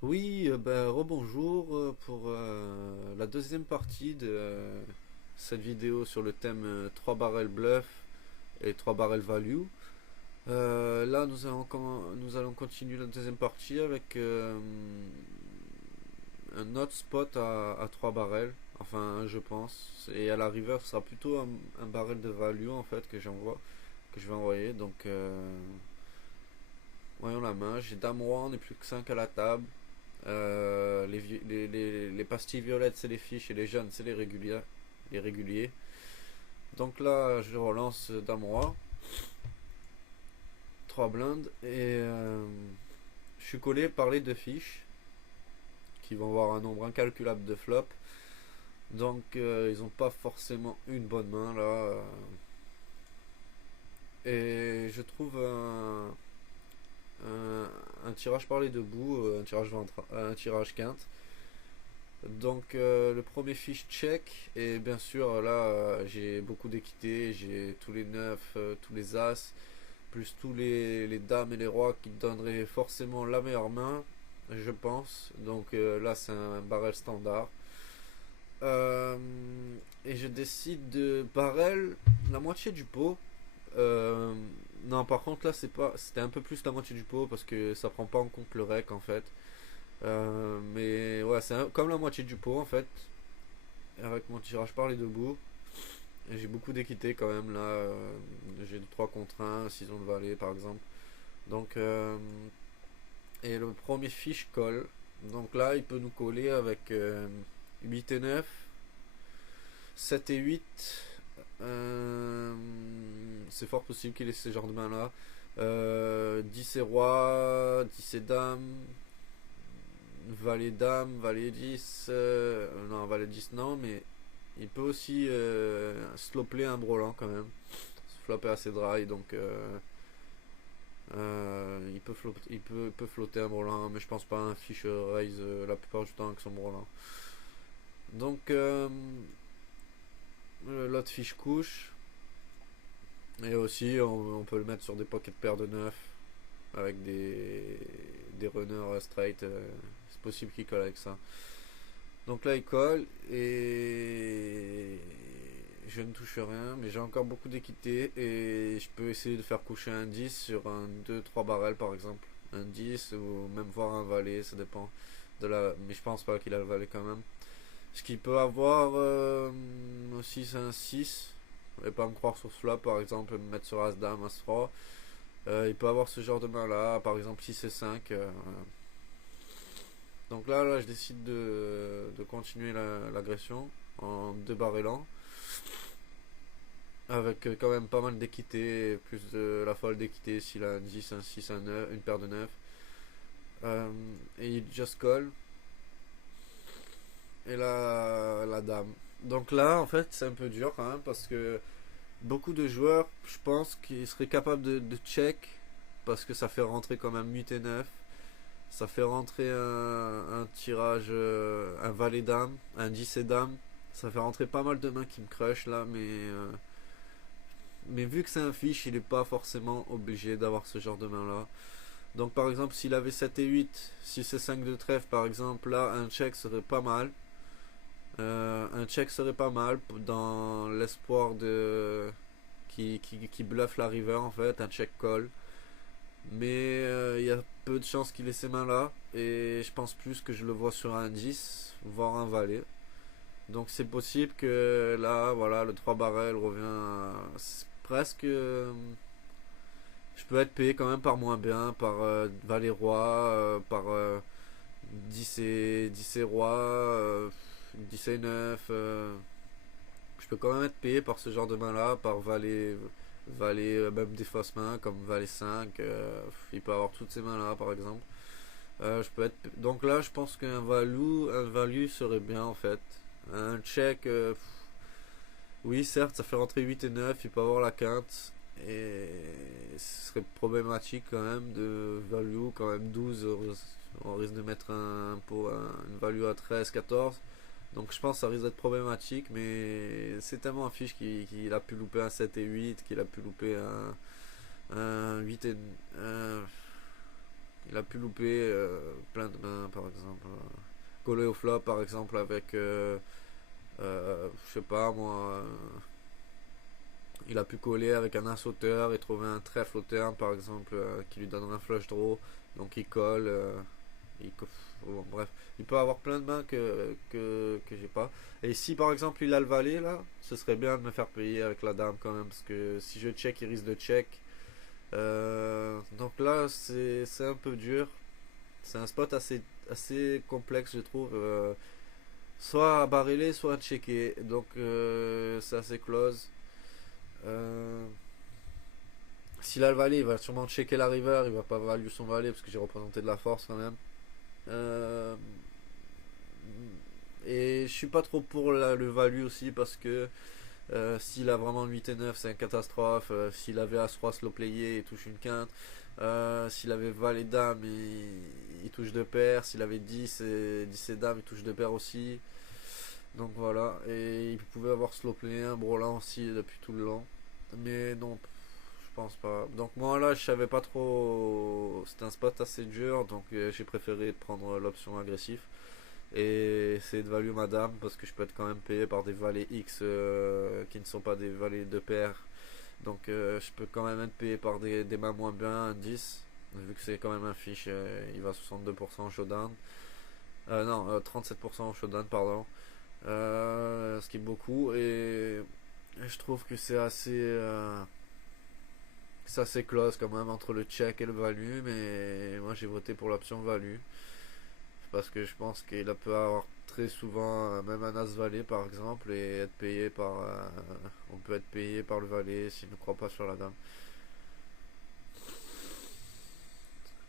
Oui, ben, rebonjour pour la deuxième partie de cette vidéo sur le thème 3 barrels bluff et 3 barrels value. Là, nous allons continuer la deuxième partie avec un autre spot à 3 barrels, enfin je pense. Et à la river, ce sera plutôt un barrel de value en fait que je vais envoyer. Donc, voyons la main. J'ai Dame Roi, on n'est plus que 5 à la table. Les pastilles violettes, c'est les fiches et les jaunes, c'est les réguliers. Les réguliers. Donc là, je relance Dame Roi, 3 blindes, et je suis collé par les deux fiches qui vont avoir un nombre incalculable de flops. Donc ils n'ont pas forcément une bonne main là. Et je trouve un tirage par les deux bouts, un tirage quinte. Donc le premier fiche check et bien sûr là j'ai beaucoup d'équité, j'ai tous les neufs, tous les as, plus tous les dames et les rois qui donneraient forcément la meilleure main, je pense. Donc là c'est un barrel standard. Euh, et je décide de barrel la moitié du pot. Euh, non par contre là c'était un peu plus la moitié du pot parce que ça prend pas en compte le rec en fait. Mais ouais, comme la moitié du pot en fait. Avec mon tirage par les deux bouts. Et j'ai beaucoup d'équité quand même là. J'ai 3 contre 1, 6 de valet par exemple. Donc, et le premier fiche colle. Donc là, il peut nous coller avec 8 et 9, 7 et 8. C'est fort possible qu'il ait ce genre de main là. 10 et roi, 10 et dame, valet dame, valet 10. Non, valet 10 non, mais il peut aussi slopper un brelan quand même. Ce flop est assez dry donc il peut flotter un brelan, mais je pense pas un fiche raise la plupart du temps avec son brelan. Donc l'autre fiche couche. Et aussi on peut le mettre sur des pocket paires de 9 avec des runners straight. C'est possible qu'il colle avec ça. Donc là il colle et je ne touche rien, mais j'ai encore beaucoup d'équité et je peux essayer de faire coucher un 10 sur un 2-3 barrels par exemple. Un 10 ou même voir un valet, ça dépend de la. Mais je pense pas qu'il a le valet quand même. Ce qu'il peut avoir aussi c'est un 6 et pas me croire sur ce flop par exemple, me mettre sur As-Dame, As-3. Il peut avoir ce genre de main là, par exemple 6 et 5. Donc là je décide de continuer l'agression en débarrelant avec quand même pas mal d'équité, plus de la folle d'équité s'il a un 10, un 6, un 9, une paire de 9. Et il just call. Et la dame. Donc là, en fait, c'est un peu dur quand même parce que beaucoup de joueurs, je pense, qu'ils seraient capables de check parce que ça fait rentrer quand même 8 et 9. Ça fait rentrer un tirage, un valet dame, un 10 et dame. Ça fait rentrer pas mal de mains qui me crush là, mais vu que c'est un fiche, il n'est pas forcément obligé d'avoir ce genre de main là. Donc par exemple, s'il avait 7 et 8, 6 et 5 de trèfle par exemple, là un check serait pas mal. Un check serait pas mal dans l'espoir de qui bluffe la river en fait, un check call. Mais il y a peu de chances qu'il ait ces mains là et je pense plus que je le vois sur un 10, voire un valet. Donc c'est possible que là, voilà, le 3 barrel revient presque. Je peux être payé quand même par moins bien, par valet roi, par 10 et roi, 10 et 9. Je peux quand même être payé par ce genre de main là, par valet même des fausses mains comme valet 5. Il peut avoir toutes ces mains là par exemple. Je peux être. Donc là, je pense qu'un value serait bien en fait. Un check, oui, certes, ça fait rentrer 8 et 9, il peut avoir la quinte. Et ce serait problématique quand même de value, quand même 12. On risque de mettre une value à 13, 14. Donc je pense que ça risque d'être problématique, mais c'est tellement un fiche qu'il a pu louper un 7 et 8, qu'il a pu louper un 8 et. Il a pu louper plein de mains, par exemple. Coller au flop, par exemple, avec, je sais pas moi, il a pu coller avec un as auteur et trouver un trèfle auteur, par exemple, qui lui donnerait un flush draw. Donc il colle. Il co- bon, bref, il peut avoir plein de mains que j'ai pas. Et si par exemple il a le valet là, ce serait bien de me faire payer avec la dame quand même. Parce que si je check, il risque de check. Donc là, c'est un peu dur. C'est un spot assez complexe, je trouve. Soit à barreler, soit à checker. Donc c'est assez close. Euh, S'il a le valet, il va sûrement checker la river. Il va pas value son valet parce que j'ai représenté de la force quand même. Euh, et je suis pas trop pour le value aussi parce que s'il a vraiment 8 et 9, c'est une catastrophe. S'il avait As-Roi slow playé, il touche une quinte. S'il avait Valet Dame, il touche deux paires. S'il avait 10 et Dame, il touche deux paires aussi. Donc voilà. Et il pouvait avoir slow playé un Brolan aussi depuis tout le long. Mais non, je pense pas. Donc moi là, je savais pas trop. C'était un spot assez dur, donc j'ai préféré prendre l'option agressif et essayer de value madame parce que je peux être quand même payé par des valets X qui ne sont pas des valets de paire. Donc je peux quand même être payé par des mains moins bien, un 10. Vu que c'est quand même un fiche, il va 62% en showdown. Non, 37% en showdown, pardon. Ce qui est beaucoup. Et je trouve que c'est assez close quand même entre le check et le value. Mais moi j'ai voté pour l'option value. Parce que je pense qu'il peut avoir très souvent même un as valet par exemple et être payé par on peut être payé par le valet s'il ne croit pas sur la dame.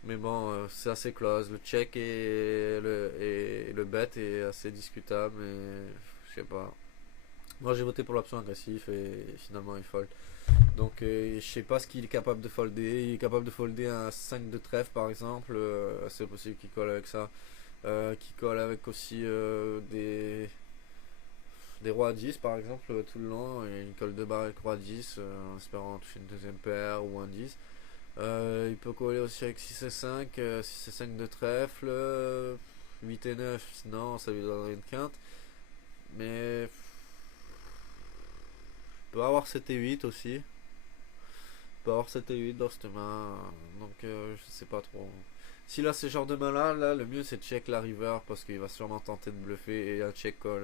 Mais bon, c'est assez close. Le check et le bet est assez discutable. Et je sais pas. Moi j'ai voté pour l'option agressif et finalement il fold. Donc je sais pas ce qu'il est capable de folder. Il est capable de folder un 5 de trèfle par exemple. C'est possible qu'il colle avec ça. Qui colle avec aussi des rois 10 par exemple tout le long. Et il colle deux barres avec roi 10 en espérant toucher une deuxième paire ou un 10. Il peut coller aussi avec 6 et 5, 6 et 5 de trèfle, 8 et 9, sinon ça lui donnerait une quinte. Mais il peut avoir 7 et 8 aussi. Il peut avoir 7 et 8 dans cette main. Donc je sais pas trop. S'il a ce genre de main là, le mieux c'est de check la river parce qu'il va sûrement tenter de bluffer et un check call.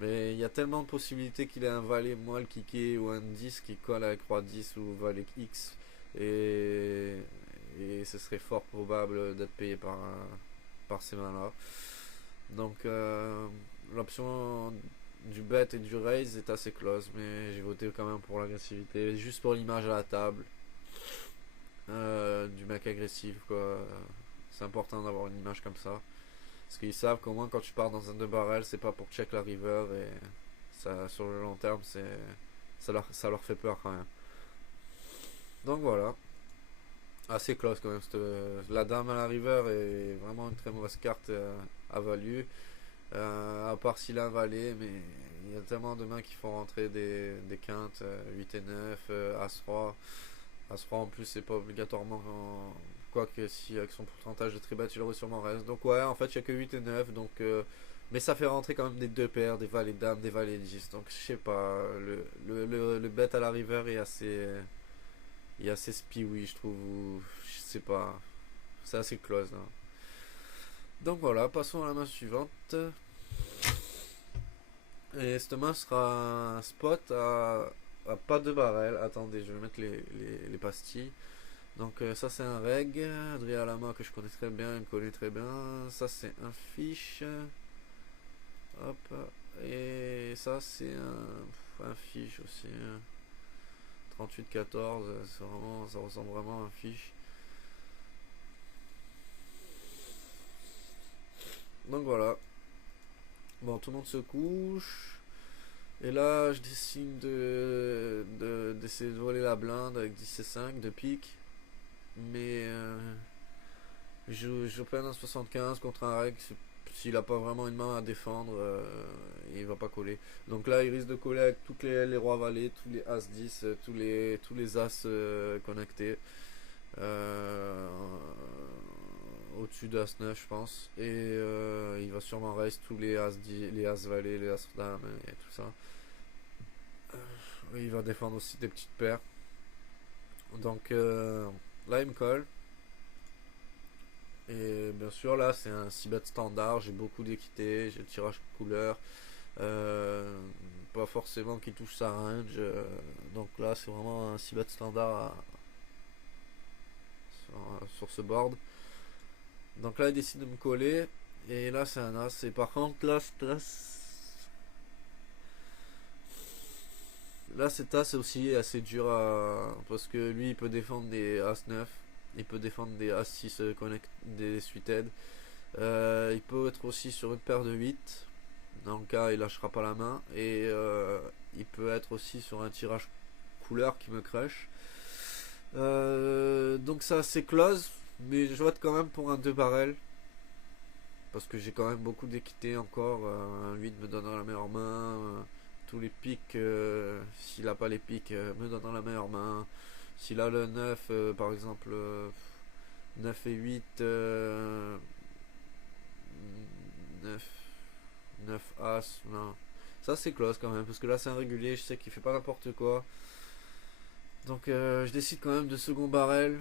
Mais il y a tellement de possibilités qu'il ait un valet moelle kické ou un 10 qui colle avec roi 10 ou valet X. Et, et ce serait fort probable d'être payé par ces mains-là. Donc l'option du bet et du raise est assez close, mais j'ai voté quand même pour l'agressivité, juste pour l'image à la table du mec agressif quoi. C'est important d'avoir une image comme ça. Parce qu'ils savent qu'au moins quand tu pars dans un 2 barrel, c'est pas pour check la river et ça, sur le long terme, ça leur fait peur quand même. Donc voilà, assez close quand même. La dame à la river est vraiment une très mauvaise carte à value. À part s'il a un valet, mais il y a tellement de mains qui font rentrer des quintes 8 et 9, As-Roi. As-Roi en plus, c'est pas obligatoirement. Quoique, si avec son pourcentage de tribet, il aurait sûrement reste. Donc, ouais, en fait, il n'y a que 8 et 9. Donc, mais ça fait rentrer quand même des deux paires, des valets dames, des valets 10. Donc, je sais pas. Le bet à la river est assez spiwi, je trouve. Je sais pas. C'est assez close. Là. Donc, voilà, passons à la main suivante. Et cette main sera un spot à pas de barrel. Attendez, je vais mettre les pastilles. Donc ça c'est un reg, Adrien Lama que je connais très bien, il me connaît très bien. Ça c'est un fiche. Hop. Et ça c'est un fiche aussi. 38-14, ça ressemble vraiment à un fiche. Donc voilà. Bon, tout le monde se couche. Et là, je décide d'essayer de voler la blinde avec 10 et 5 de pique. Mais je peine un 75 contre un reg. S'il a pas vraiment une main à défendre, il va pas coller. Donc là, il risque de coller avec tous les rois valets, tous les as 10, tous les as connectés. au-dessus de As-9 je pense. Et il va sûrement raise tous les As-10, les As-Valet, les As-Dame et tout ça. Il va défendre aussi des petites paires. Donc là il me colle. Et bien sûr là c'est un 6 bet standard, j'ai beaucoup d'équité, j'ai le tirage couleur. Pas forcément qui touche sa range. Donc là c'est vraiment un 6 bet standard sur ce board. Donc là il décide de me coller. Et là c'est un As. Et par contre là cet As c'est aussi assez dur parce que lui il peut défendre des As-9. Il peut défendre des As-6 des suited. Il peut être aussi sur une paire de 8. Dans le cas il lâchera pas la main. Et il peut être aussi sur un tirage couleur qui me crush. Donc ça c'est close. Mais je vote quand même pour un 2 barrel. Parce que j'ai quand même beaucoup d'équité encore. Un 8 me donnera la meilleure main. Tous les pics, s'il a pas les pics, me donnera la meilleure main. S'il a le 9, par exemple, 9 et 8, 9, 9 As, non. Ça c'est close quand même, parce que là c'est un régulier, je sais qu'il fait pas n'importe quoi. Donc je décide quand même de second barrel.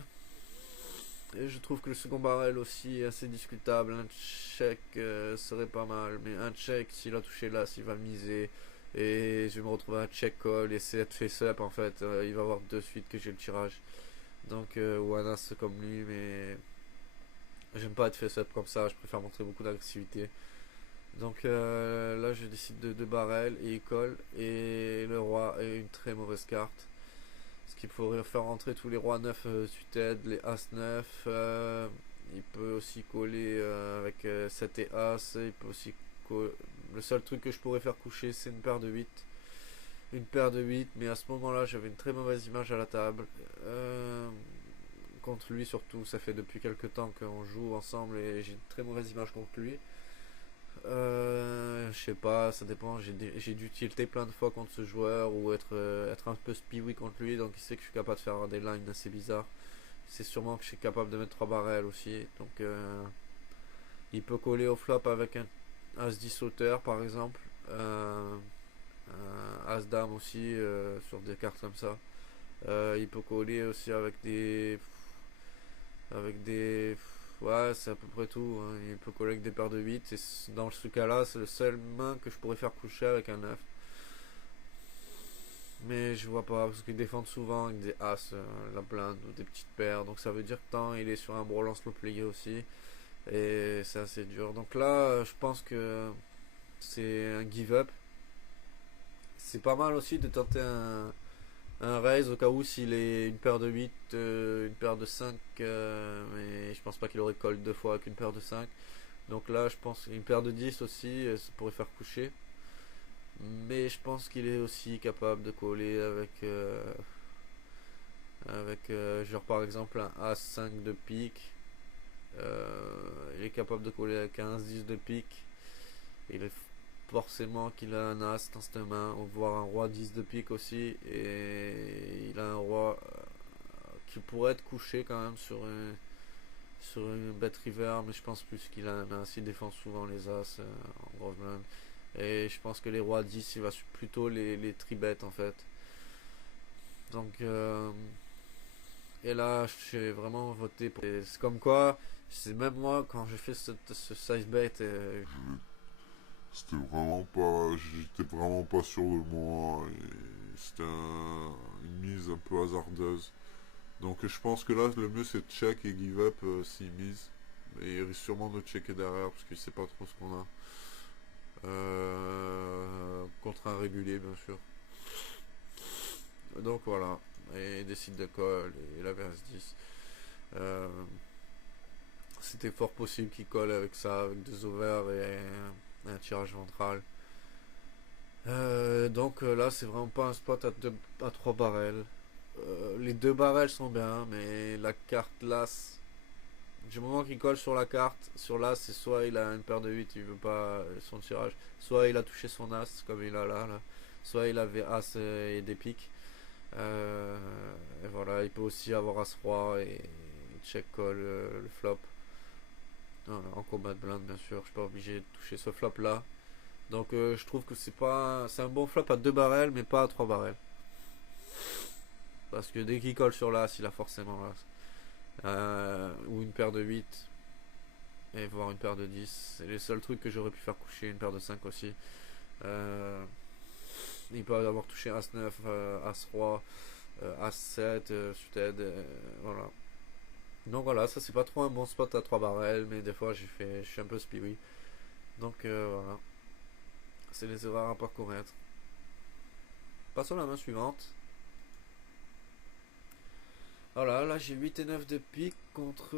Et je trouve que le second barrel aussi est assez discutable. Un check serait pas mal, mais un check, s'il a touché là, s'il va le miser. Et je vais me retrouver à check call et c'est être face up en fait. Il va avoir de suite que j'ai le tirage. Donc, ou un as comme lui, mais j'aime pas être face up comme ça. Je préfère montrer beaucoup d'agressivité. Donc là, je décide de barrel et il colle. Et le roi est une très mauvaise carte. Ce qui pourrait faire rentrer tous les rois 9 suited, les as 9. Il peut aussi coller avec 7 et as. Il peut aussi le seul truc que je pourrais faire coucher, c'est une paire de 8. Une paire de 8, mais à ce moment-là, j'avais une très mauvaise image à la table. Contre lui, surtout, ça fait depuis quelques temps qu'on joue ensemble et j'ai une très mauvaise image contre lui. Je sais pas, ça dépend. J'ai dû tilter plein de fois contre ce joueur ou être un peu speedy contre lui, donc il sait que je suis capable de faire des lines assez bizarres. C'est sûrement que je suis capable de mettre 3 barrels aussi, donc il peut coller au flop avec un As-10 hauteur par exemple, As-Dame aussi sur des cartes comme ça. Il peut coller aussi avec des ouais, c'est à peu près tout, hein. Il peut coller avec des paires de 8 et dans ce cas là c'est le seul main que je pourrais faire coucher avec un 9, mais je vois pas parce qu'ils défendent souvent avec des As, la blinde ou des petites paires, donc ça veut dire que tant il est sur un bro lance le plié aussi et c'est assez dur. Donc là je pense que c'est un give up. C'est pas mal aussi de tenter un raise au cas où s'il est une paire de 8, une paire de 5, mais je pense pas qu'il aurait call deux fois avec une paire de 5. Donc là, je pense une paire de 10 aussi, ça pourrait faire coucher. Mais je pense qu'il est aussi capable de coller avec genre par exemple un As-5 de pique. Il est capable de coller avec un As-10 de pique. Il est forcément qu'il a un As dans cette main, ou voire un Roi 10 de pique aussi, et il a un Roi qui pourrait être couché quand même sur une bet river, mais je pense plus qu'il a un As, il défend souvent les As en grosse blind, et je pense que les Rois 10 il va plutôt les tribet en fait. Donc et là j'ai vraiment voté pour, c'est comme quoi c'est même moi quand j'ai fait ce size bet j'étais vraiment pas sûr de moi et c'était une mise un peu hasardeuse. Donc je pense que là le mieux c'est de check et give up s'il mise. Et il risque sûrement de checker derrière parce qu'il sait pas trop ce qu'on a. Contre un régulier bien sûr. Donc voilà. Et il décide de call et il avait As-10. Euh, C'était fort possible qu'il colle avec ça, avec des overs et un tirage ventral. Donc là, c'est vraiment pas un spot à 3 barrels. Les 2 barrels sont bien, mais la carte l'as, du moment qu'il colle sur la carte, sur l'as, c'est soit il a une paire de 8, il veut pas son tirage, soit il a touché son as, comme il a là, soit il avait as et des piques. Et voilà, il peut aussi avoir as roi et check call le flop. En combat de blinde, bien sûr. Je suis pas obligé de toucher ce flop là. Donc je trouve que c'est un bon flop à 2 barrels, mais pas à 3 barrels. Parce que dès qu'il colle sur l'as, il a forcément l'as. Ou une paire de 8 et voire une paire de 10. C'est les seuls trucs que j'aurais pu faire coucher, une paire de 5 aussi. Il peut avoir touché As-9, As-Roi, As-7, suited, voilà. Donc voilà, ça c'est pas trop un bon spot à 3 barrels, mais des fois je suis un peu spiwi. Donc voilà, c'est les erreurs à pas commettre. Passons à la main suivante. Voilà, là j'ai 8 et 9 de pique contre...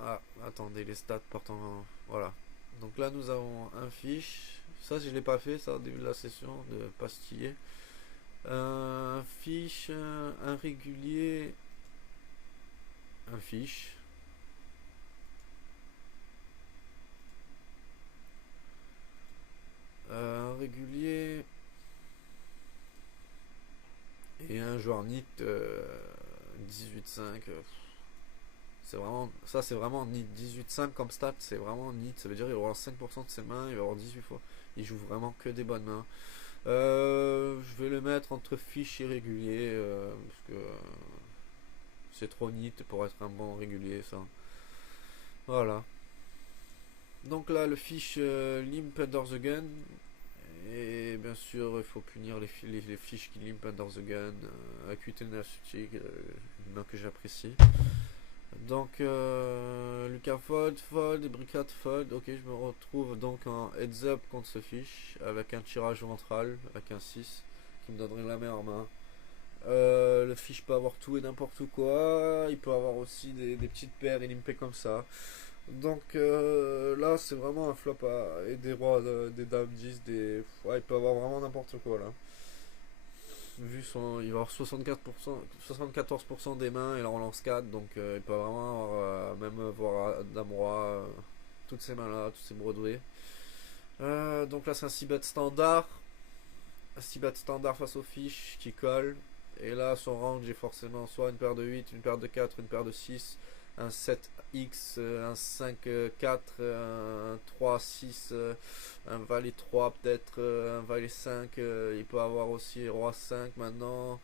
Ah, attendez, les stats portant... Voilà. Donc là nous avons un fiche. Ça je l'ai pas fait, ça au début de la session, de pastiller. Un fiche, un régulier, un fiche. Un régulier et un joueur NIT 18-5. C'est vraiment, ça c'est vraiment NIT 18-5 comme stat, c'est vraiment NIT. Ça veut dire qu'il va avoir 5% de ses mains, il va avoir 18 fois. Il joue vraiment que des bonnes mains. Je vais le mettre entre fiche et régulier parce que c'est trop NIT pour être un bon régulier ça. Voilà. Donc là le fiche limp under the gun. Et bien sûr, il faut punir les fiches qui limp under the gun. Acuité narcissique, une main que j'apprécie. Donc, Lucas fold, et Bricat fold. Ok, je me retrouve donc en heads up contre ce fiche avec un tirage ventral, avec un 6 qui me donnerait la meilleure main. Le fiche peut avoir tout et n'importe quoi. Il peut avoir aussi des petites paires et limper comme ça. Donc là c'est vraiment un flop et des rois, des dames 10, ouais, il peut avoir vraiment n'importe quoi là. Il va avoir 64%, 74% des mains et là on lance 4, donc il peut vraiment avoir, même voir dame roi, toutes ces mains là, toutes ces Broadway. Donc là c'est un 6-bet standard. Un 6-bet standard face aux fiches qui colle. Et là son range est forcément soit une paire de 8, une paire de 4, une paire de 6, un 7x, un 5-4, un 3-6, un valet 3 peut-être, un valet 5, il peut avoir aussi roi 5 maintenant,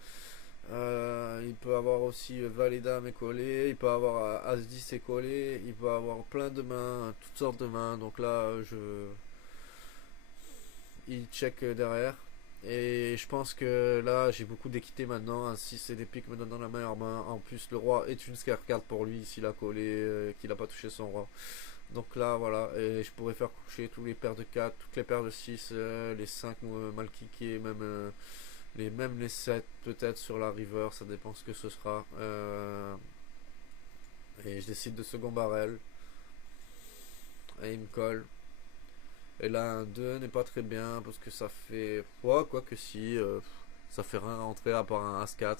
il peut avoir aussi valet dame écollé, il peut avoir as 10 écollé, il peut avoir plein de mains, toutes sortes de mains, donc là il check derrière. Et je pense que là j'ai beaucoup d'équité maintenant. Un 6 et des piques me donnent la meilleure main. En plus le roi est une scare card pour lui s'il a collé, qu'il a pas touché son roi. Donc là voilà, et je pourrais faire coucher tous les paires de 4, toutes les paires de 6, les 5 mal kickés, même les 7 peut-être sur la river, ça dépend ce que ce sera. Et je décide de second barrel. Et il me colle. Et là, un 2 n'est pas très bien parce que ça fait. Ouais, quoi que si, ça fait rien rentrer à part un As-4.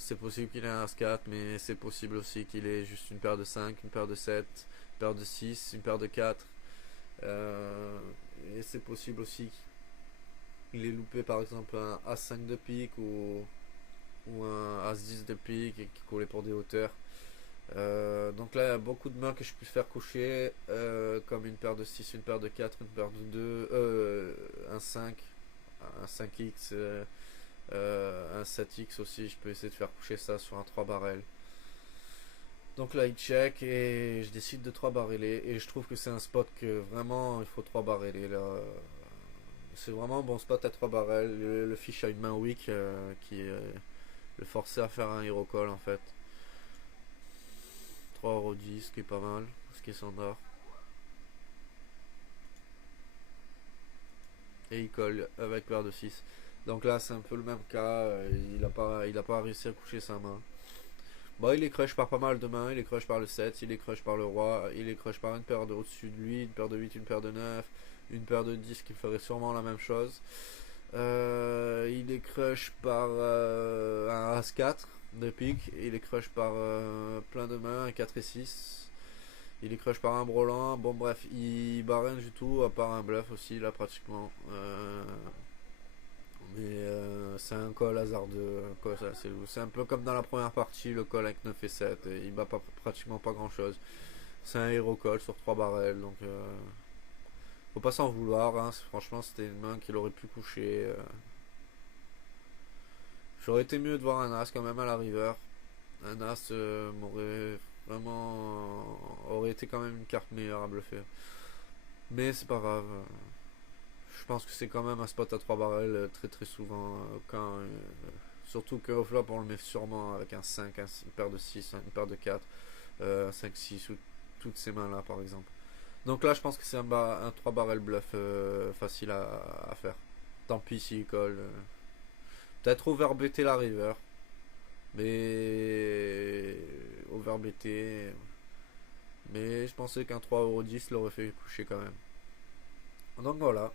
C'est possible qu'il ait un As-4, mais c'est possible aussi qu'il ait juste une paire de 5, une paire de 7, une paire de 6, une paire de 4. Et c'est possible aussi qu'il ait loupé par exemple un As-5 de pique ou un As-10 de pique et qu'il collait pour des hauteurs. Donc là, il y a beaucoup de mains que je peux faire coucher, comme une paire de 6, une paire de 4, une paire de 2, un 5, un 5x, un 7x aussi. Je peux essayer de faire coucher ça sur un 3 barrel. Donc là, il check et je décide de 3 barreler. Et je trouve que c'est un spot que vraiment il faut 3 barreler là. C'est vraiment un bon spot à 3 barrels. Le fiche a une main weak qui le forçait à faire un hero call en fait. 3,10€, ce qui est pas mal, ce qui est standard. Et il colle avec paire de 6. Donc là c'est un peu le même cas, il a pas réussi à coucher sa main. Bon, il est crush par pas mal de mains, il est crush par le 7, il est crush par le roi, il est crush par une paire de au-dessus de lui, une paire de 8, une paire de 9, une paire de 10 qui ferait sûrement la même chose. Il est crush par un As-4 de pique, il est crush par plein de mains, un 4 et 6. Il est crush par un Brolant, bon bref, il barre rien du tout, à part un bluff aussi là pratiquement. Mais c'est un call hasardeux. C'est un peu comme dans la première partie, le call avec 9 et 7. Et il bat pratiquement pas grand chose. C'est un hero call sur 3 barrels. Donc faut pas s'en vouloir. Hein. Franchement, c'était une main qu'il aurait pu coucher. J'aurais été mieux de voir un as quand même à la river. Un as m'aurait vraiment aurait été quand même une carte meilleure à bluffer. Mais c'est pas grave. Je pense que c'est quand même un spot à 3 barrels très très souvent. Surtout qu'au flop on le met sûrement avec un 5, une paire de 6, une paire de 4, 5-6 ou toutes ces mains là par exemple. Donc là je pense que c'est un 3 barrels bluff facile à faire. Tant pis s'il colle. Peut-être overbetter la river. Mais overbetter. Mais je pensais qu'un 3,10€ l'aurait fait coucher quand même. Donc voilà.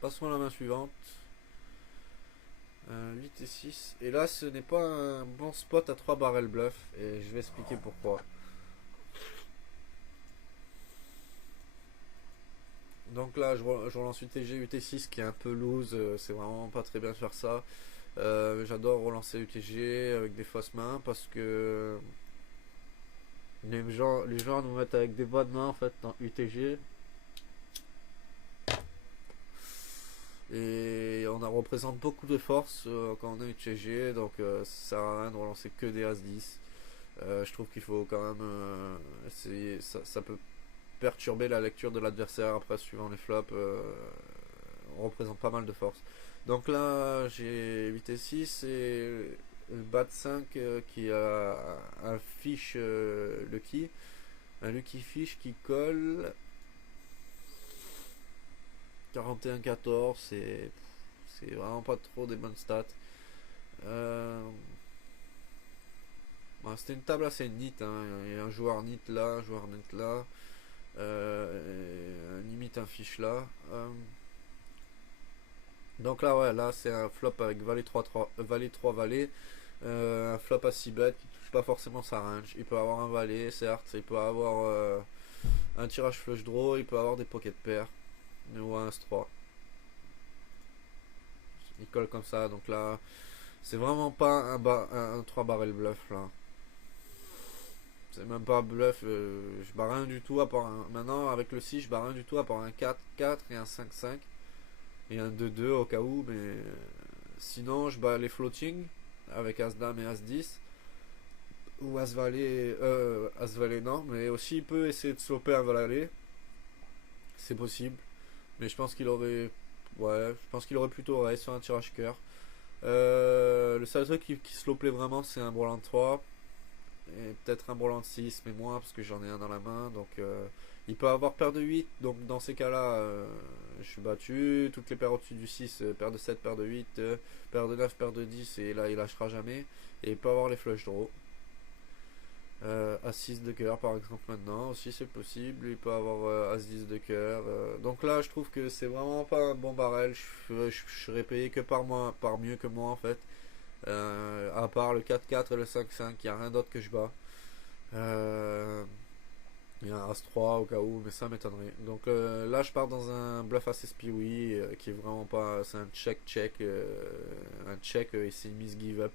Passons à la main suivante. 8 et 6. Et là, ce n'est pas un bon spot à 3 barrels bluff. Et je vais expliquer pourquoi. Donc là, je relance UTG, UT6 qui est un peu loose. C'est vraiment pas très bien de faire ça. J'adore relancer UTG avec des fausses mains parce que les gens nous mettent avec des bonnes mains en fait dans UTG. Et on représente beaucoup de force quand on est UTG, donc ça sert à rien de relancer que des As-10. Je trouve qu'il faut quand même essayer, ça peut perturber la lecture de l'adversaire après suivant les flops. On représente pas mal de force. Donc là j'ai 8 et 6 et le bat 5 qui a un fiche lucky. Un lucky fiche qui colle 41-14, c'est vraiment pas trop des bonnes stats. Bon, c'était une table assez neat, hein. Il y a un joueur neat là, un joueur net là, limite un fiche là. Donc là, ouais, là c'est un flop avec valet 3, valet 3 valet. Un flop à 6 bêtes qui touche pas forcément sa range. Il peut avoir un valet, certes, il peut avoir un tirage flush draw, il peut avoir des pocket pairs, ou un S3. Il colle comme ça, donc là, c'est vraiment pas un 3 barrel bluff là. C'est même pas bluff, je barre rien du tout à part un. Maintenant, avec le 6, je barre rien du tout à part un 4-4 et un 5-5 et un 2-2 au cas où, mais sinon, je bats les floating avec As-Dame et As-10 ou As-Valet, As-Valet non, mais aussi il peut essayer de sloper un valet, c'est possible, mais je pense qu'il aurait. Ouais, je pense qu'il aurait plutôt raise sur un tirage cœur. Le seul truc qui se plaît vraiment, c'est un brelan de 3. Et peut-être un brelan de 6, mais moins parce que j'en ai un dans la main. Donc il peut avoir paire de 8. Donc dans ces cas-là, je suis battu. Toutes les paires au-dessus du 6, paire de 7, paire de 8, paire de 9, paire de 10. Et là, il lâchera jamais. Et il peut avoir les flush draw. As-6 de cœur par exemple maintenant aussi c'est possible, il peut avoir As-10 de cœur, donc là je trouve que c'est vraiment pas un bon barrel, je serais payé que par mieux que moi en fait, à part le 4-4 et le 5-5, il n'y a rien d'autre que je bats, il y a un As-3 au cas où, mais ça m'étonnerait, donc là je pars dans un bluff assez spiwi qui est vraiment pas, c'est un check, un check et c'est une mise give up.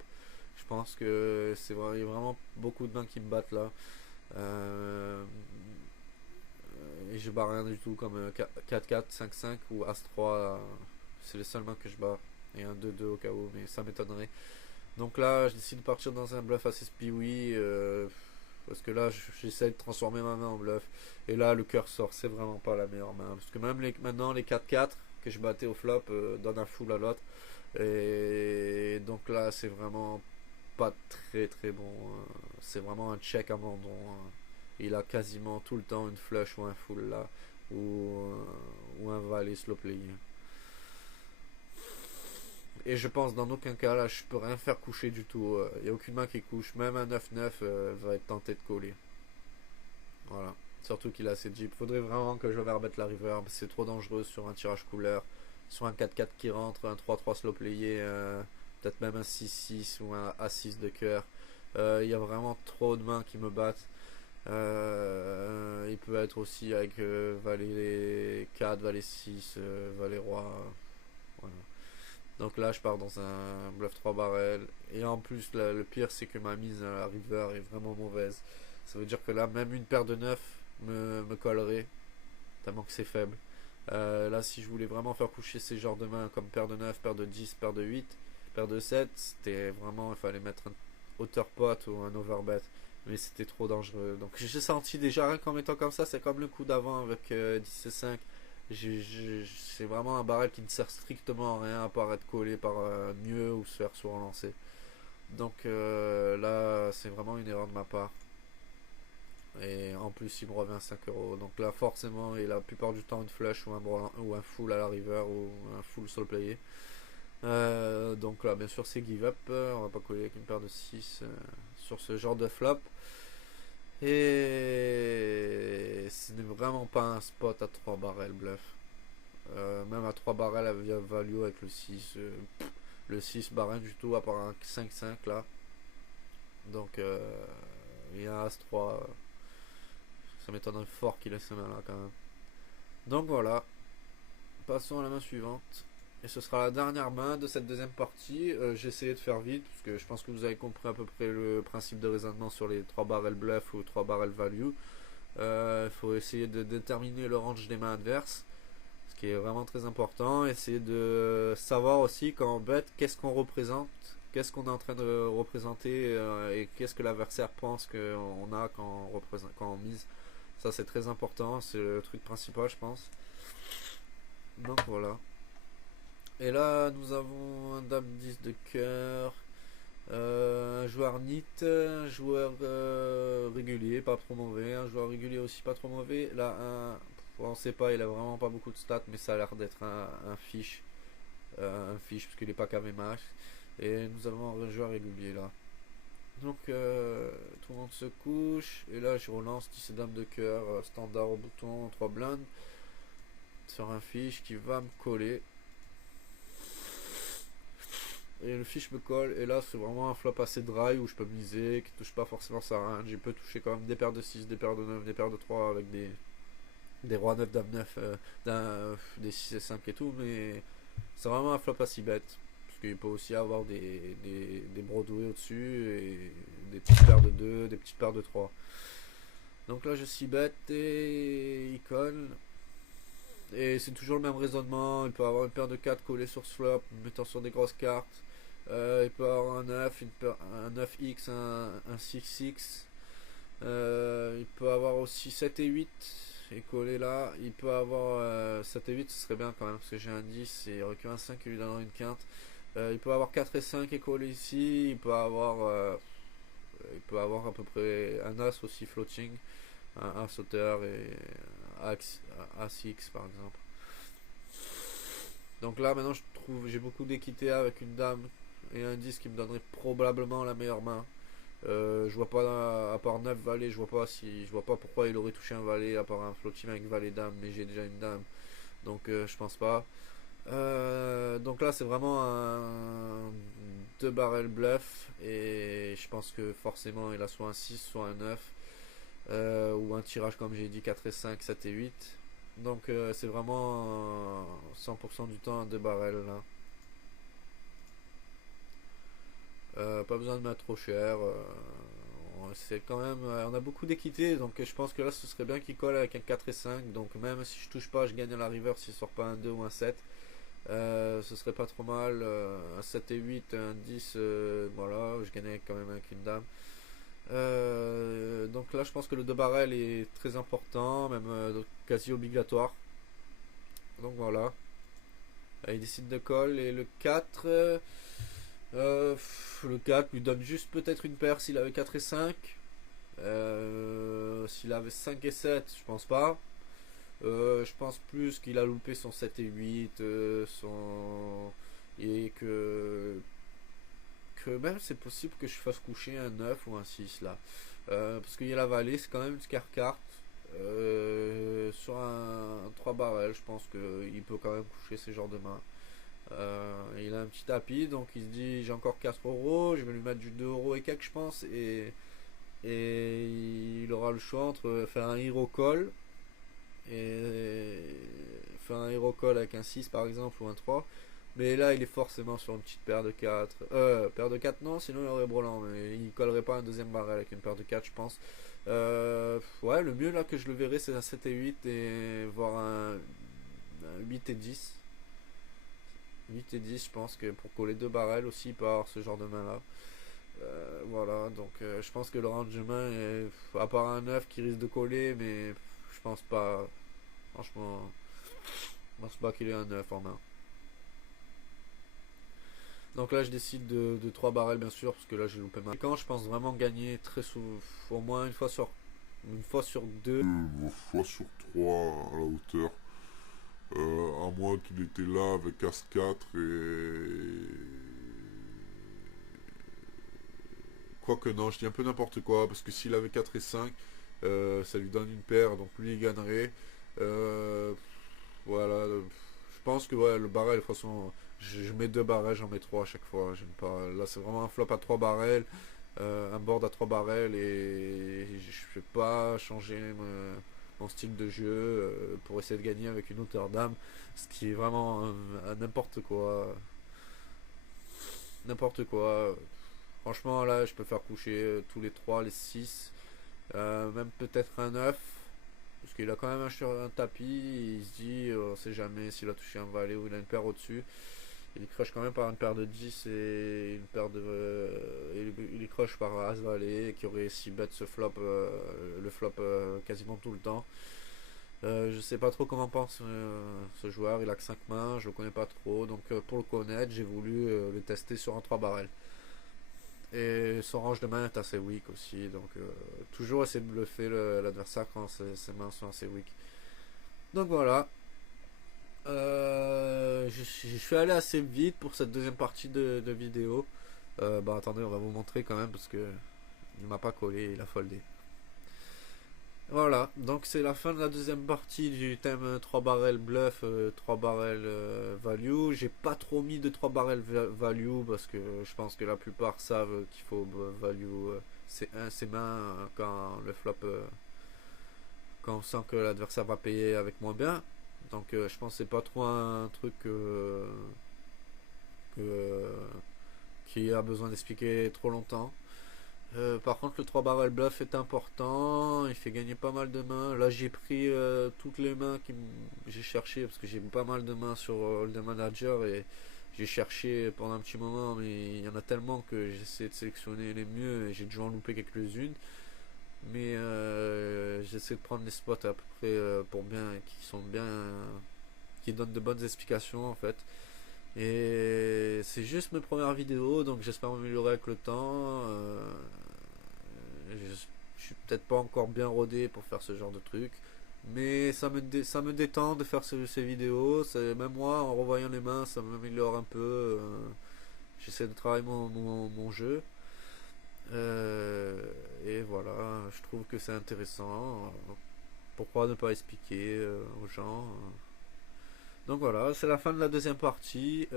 Je pense que il y a vraiment beaucoup de mains qui me battent là. Et je bats rien du tout comme 4-4, 5-5 ou As-3. C'est les seules mains que je bats. Et un 2-2 au cas où, mais ça m'étonnerait. Donc là, je décide de partir dans un bluff assez spiwi. Parce que là, j'essaie de transformer ma main en bluff. Et là, le cœur sort. C'est vraiment pas la meilleure main. Parce que même maintenant, les 4-4 que je battais au flop donnent un full à l'autre. Et donc là, c'est vraiment pas très très bon. C'est vraiment un check abandon. Il a quasiment tout le temps une flush ou un full là. Ou un valet slow play. Et je pense dans aucun cas là, je peux rien faire coucher du tout. Il n'y a aucune main qui couche. Même un 9-9 va être tenté de coller. Voilà. Surtout qu'il a ses jeeps. Faudrait vraiment que je verbette la river. C'est trop dangereux sur un tirage couleur. Sur un 4-4 qui rentre, un 3-3 slow playé. Peut-être même un 6-6 ou un A6 de cœur. Il y a vraiment trop de mains qui me battent. Il peut être aussi avec valet 4, valet 6, valet roi. Voilà. Donc là, je pars dans un bluff 3 barrels. Et en plus, le pire, c'est que ma mise à la river est vraiment mauvaise. Ça veut dire que là, même une paire de 9 me collerait, tellement que c'est faible. Là, si je voulais vraiment faire coucher ces genres de mains comme paire de 9, paire de 10, paire de 8, paire de 7, c'était vraiment, il fallait mettre un hauteur pot ou un overbet. Mais c'était trop dangereux. Donc j'ai senti déjà rien qu'en mettant comme ça, c'est comme le coup d'avant avec 10 et 5. C'est vraiment un barrel qui ne sert strictement à rien à part être collé par mieux ou se faire surlancer. Donc là, c'est vraiment une erreur de ma part. Et en plus, il me revient 5 euros. Donc là, forcément, et la plupart du temps, une flush ou un full à la river ou un full sur le player. Donc là, bien sûr, c'est give up. On va pas coller avec une paire de 6 sur ce genre de flop. Et ce n'est vraiment pas un spot à 3 barrels bluff. Même à 3 barrels à value avec le 6. Le 6 barren du tout, à part un 5-5 là. Donc il y a un As-3. Ça m'étonnerait fort qu'il ait ces mains là quand même. Donc voilà. Passons à la main suivante. Et ce sera la dernière main de cette deuxième partie. J'ai essayé de faire vite, parce que je pense que vous avez compris à peu près le principe de raisonnement sur les 3 barrels bluff ou 3 barrels value. Il faut essayer de déterminer le range des mains adverses, ce qui est vraiment très important. Essayer de savoir aussi quand on bet qu'est-ce qu'on représente, qu'est-ce qu'on est en train de représenter et qu'est-ce que l'adversaire pense qu'on a quand on mise. Ça c'est très important, c'est le truc principal je pense. Donc voilà. Et là, nous avons un dame 10 de cœur, un joueur NIT, un joueur régulier, pas trop mauvais, un joueur régulier aussi pas trop mauvais. Là, on sait pas, il a vraiment pas beaucoup de stats, mais ça a l'air d'être un fiche, parce qu'il est pas KV-max. Et nous avons un joueur régulier là. Donc, tout le monde se couche, et là, je relance 10 dames de cœur, standard au bouton, 3 blindes, sur un fiche qui va me coller. Et le fiche me colle, et là c'est vraiment un flop assez dry où je peux miser, qui touche pas forcément sa range. Je peux toucher quand même des paires de 6, des paires de 9, des paires de 3 avec des rois 9, dame 9, des 6 et 5 et tout, mais c'est vraiment un flop assez bête. Parce qu'il peut aussi avoir des Broadway au-dessus, et des petites paires de 2, des petites paires de 3. Donc là je suis bête et il colle. Et c'est toujours le même raisonnement, il peut avoir une paire de 4 collée sur ce flop, mettant sur des grosses cartes. Il peut avoir un 9, un 9x, un 6x. Il peut avoir aussi 7 et 8 et collé là. Il peut avoir 7 et 8, ce serait bien quand même, parce que j'ai un 10 et il aurait qu'un 5 qui lui donnera une quinte. Il peut avoir 4 et 5 et collé ici. Il peut avoir à peu près un As aussi floating, un sauteur et As-X par exemple. Donc là maintenant je trouve j'ai beaucoup d'équité avec une dame et un 10 qui me donnerait probablement la meilleure main. Je vois pas, à part 9 valets, je vois pas pourquoi il aurait touché un valet à part un floating avec valet dame, mais j'ai déjà une dame, donc je pense pas. Donc là c'est vraiment un 2 barrel bluff, et je pense que forcément il a soit un 6 soit un 9, ou un tirage comme j'ai dit 4 et 5, 7 et 8. Donc c'est vraiment 100% du temps un 2 barrel là. Pas besoin de mettre trop cher. C'est quand même, on a beaucoup d'équité, donc je pense que là ce serait bien qu'il colle avec un 4 et 5. Donc même si je touche pas, je gagne à la river s'il sort pas un 2 ou un 7. Ce serait pas trop mal. Un 7 et 8, un 10, voilà, je gagnais quand même avec une dame. Donc là je pense que le 2 barrel est très important, même quasi obligatoire. Donc voilà. Il décide de call, et le 4. Le 4 lui donne juste peut-être une paire s'il avait 4 et 5. S'il avait 5 et 7, je pense pas. Je pense plus qu'il a loupé son 7 et 8, et que même c'est possible que je fasse coucher un 9 ou un 6 là. Parce qu'il y a la vallée, c'est quand même une scare carte. Sur un 3 barrel, je pense qu'il peut quand même coucher ces genres de mains. Il a un petit tapis, donc il se dit j'ai encore 4 euros, je vais lui mettre du 2 euros et quelques je pense, et il aura le choix entre faire un hero call et faire un hero call avec un 6 par exemple ou un 3, Mais là, il est forcément sur une petite paire de 4. Paire de 4 non, sinon il aurait brelan. Mais il collerait pas un deuxième barrel avec une paire de 4 je pense. Ouais, le mieux là que je le verrai, c'est un 7 et 8 et voir un 8 et 10. 8 et 10, je pense que pour coller deux barrels aussi, il peut avoir ce genre de main là. Voilà, donc je pense que le range de main, à part un 9 qui risque de coller, mais je pense pas. Franchement, je pense pas qu'il ait un 9 en main. Donc là, je décide de 3 barrels, bien sûr, parce que là, j'ai loupé ma. Quand je pense vraiment gagner très souvent, au moins une fois sur deux. Une fois sur trois à la hauteur. À moins qu'il était là avec As-4 et... Quoique non, je dis un peu n'importe quoi, parce que s'il avait 4 et 5, ça lui donne une paire, donc lui il gagnerait. Voilà, je pense que ouais, le barrel, de toute façon, je mets deux barrels, j'en mets trois à chaque fois. J'aime pas. Là, c'est vraiment un flop à 3 barrels, un board à 3 barrels, et je vais pas changer mon style de jeu pour essayer de gagner avec une hauteur d'âme, ce qui est vraiment n'importe quoi. N'importe quoi. Franchement, là, je peux faire coucher tous les 3 les 6 même peut-être un 9. Parce qu'il a quand même un tapis, il se dit, on sait jamais s'il a touché un valet ou il a une paire au-dessus. Il crush quand même par une paire de 10 et une paire de. Il crush par As-Valet qui aurait 6 bêtes ce flop, le flop quasiment tout le temps. Je sais pas trop comment pense ce joueur, il a que 5 mains, je le connais pas trop. Donc pour le connaître, j'ai voulu le tester sur un 3 barrels. Et son range de main est assez weak aussi, donc toujours essayer de bluffer l'adversaire quand ses mains sont assez weak. Donc voilà. Je suis allé assez vite pour cette deuxième partie de vidéo. Bah attendez, on va vous montrer quand même parce que il m'a pas collé, il a foldé. Voilà, donc c'est la fin de la deuxième partie du thème 3 barrels bluff, 3 barrels value. J'ai pas trop mis de 3 barrels value parce que je pense que la plupart savent qu'il faut value ses mains quand le flop, quand on sent que l'adversaire va payer avec moins bien. Donc je pense que c'est pas trop un truc qui a besoin d'expliquer trop longtemps. Par contre, le 3 barrel bluff est important, il fait gagner pas mal de mains. Là, j'ai pris toutes les mains que j'ai cherché parce que j'ai pas mal de mains sur Hold'em Manager et j'ai cherché pendant un petit moment, mais il y en a tellement que j'essaie de sélectionner les mieux et j'ai dû en louper quelques-unes. Mais j'essaie de prendre des spots à peu près pour bien, qui sont bien, qui donnent de bonnes explications en fait. Et c'est juste mes premières vidéos, donc j'espère m'améliorer avec le temps. Je suis peut-être pas encore bien rodé pour faire ce genre de truc, mais ça me détend de faire ces vidéos. Même moi, en revoyant les mains, ça m'améliore un peu. J'essaie de travailler mon jeu. Et voilà, je trouve que c'est intéressant. Pourquoi ne pas expliquer aux gens Donc voilà, c'est la fin de la deuxième partie.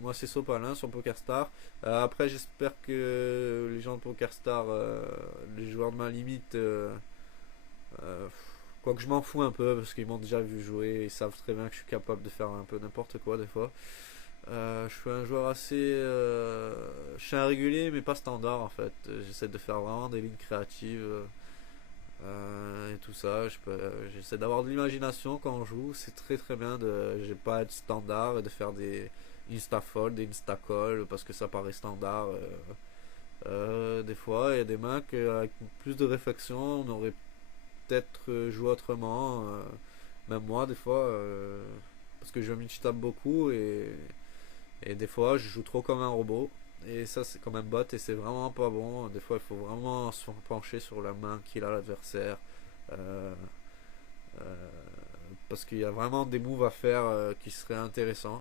Moi c'est Sopalin sur PokerStar. Après j'espère que les gens de PokerStar, les joueurs de ma limite, quoique je m'en fous un peu parce qu'ils m'ont déjà vu jouer, ils savent très bien que je suis capable de faire un peu n'importe quoi des fois. Je suis un joueur assez... je suis un régulier mais pas standard en fait. J'essaie de faire vraiment des lignes créatives. Et tout ça, j'essaie d'avoir de l'imagination quand on joue. C'est très très bien de j'ai pas être standard et de faire des insta-fold, des insta-call parce que ça paraît standard. Des fois, il y a des mains avec plus de réflexion, on aurait peut-être joué autrement. Même moi, des fois, parce que je multitape beaucoup et des fois, je joue trop comme un robot. Et ça, c'est comme un bot et c'est vraiment pas bon. Des fois, il faut vraiment se pencher sur la main qu'il a l'adversaire. Euh, parce qu'il y a vraiment des moves à faire qui seraient intéressants.